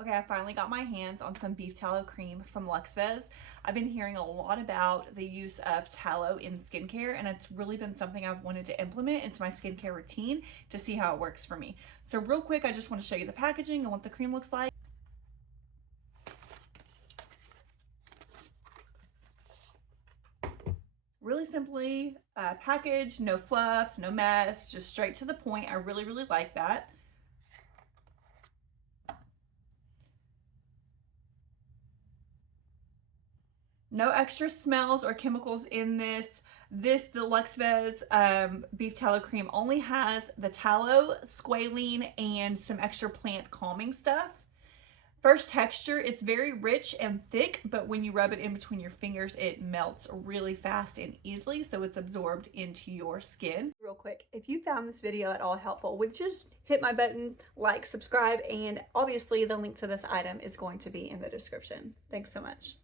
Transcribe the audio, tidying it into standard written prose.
Okay, I finally got my hands on some beef tallow cream from Luxvez. I've been hearing a lot about the use of tallow in skincare, and it's really been something I've wanted to implement into my skincare routine to see how it works for me. So real quick, I just want to show you the packaging and what the cream looks like. Really simply packaged, no fluff, no mess, just straight to the point. I really, really like that. No extra smells or chemicals in this. The Luxvez beef tallow cream only has the tallow, squalene, and some extra plant calming stuff. First texture, it's very rich and thick, but when you rub it in between your fingers, it melts really fast and easily, so it's absorbed into your skin. Real quick, if you found this video at all helpful, would just hit my buttons, like, subscribe, and obviously the link to this item is going to be in the description. Thanks so much.